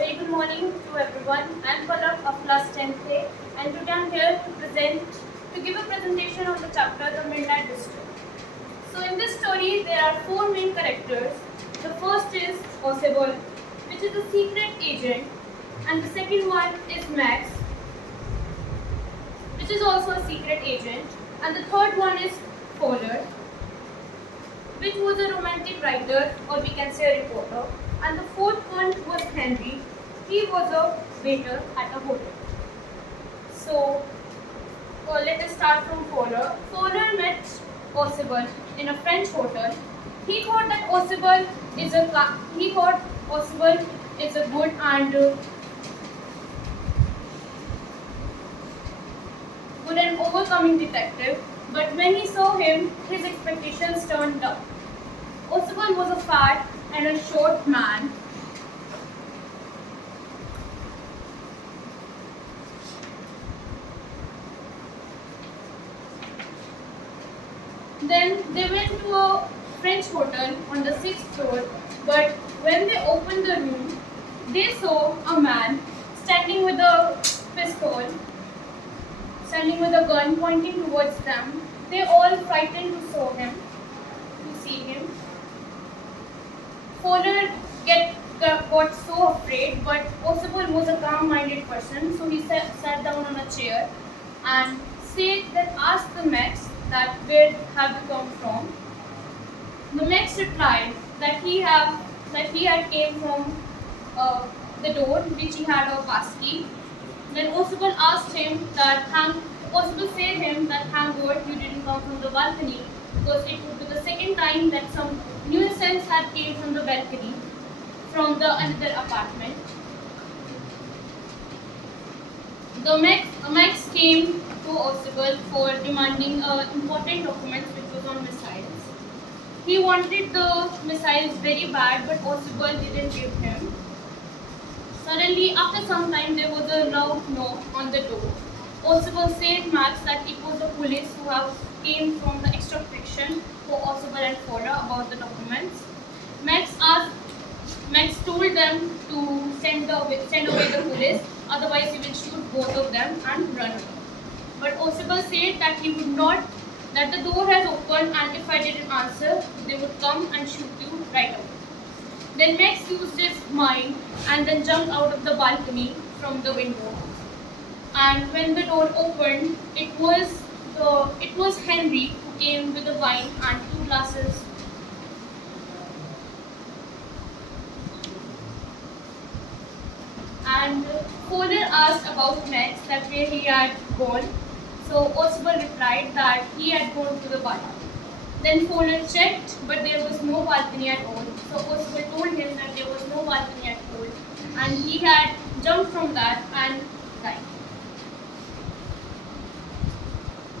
very good morning to everyone. I am Palak of class 10th A, and today I am here to give a presentation on the chapter The Midnight District. So in this story there are four main characters. The first is Oswald, which is a secret agent, and the second one is Max, which is also a secret agent, and the third one is Fowler, which was a romantic writer, or we can say a reporter, and the fourth one was Henry. He was a waiter at a hotel. So let us start from Fowler. Fowler met Oswald in a French hotel. He thought that Oswald is a good and overcoming detective, but when he saw him, his expectations turned down. Oswald was a fat and a short man. Then they went to a French hotel on the 6th floor, but when they opened the room, they saw a man standing with a pistol, standing with a gun pointing towards them. They all frightened to see him. Fowler got so afraid, but Oswald was a calm-minded person, so he sat down on a chair and asked the Max that where have you come from. The Max replied that he had came from the door which he had a passkey. Then Oswald asked him Oswald said him that thank God you didn't come from the balcony, because it would be the second time that some nuisance had came from the balcony from the another apartment. The Max came to Oswald for demanding important documents which was on missiles. He wanted the missiles very bad, but Oswald didn't give him. Suddenly, after some time, there was a loud knock on the door. Oswald said Max that it was the police who have came from the extraction for Oswald and Fowler about the documents. Max told them to send away the police, otherwise he will shoot both of them and run away. But Oswald said that he would not, that the door has opened and if I didn't answer, they would come and shoot you right away. Then Max used his mind and then jumped out of the balcony from the window. And when the door opened, it was Henry who came with the wine and two glasses. And Fowler asked about Max, that where he had gone. So Oswald replied that he had gone to the balcony. Then Fowler checked, but there was no balcony at all. So Oswald told him that there was no balcony at all, and he had jumped from that and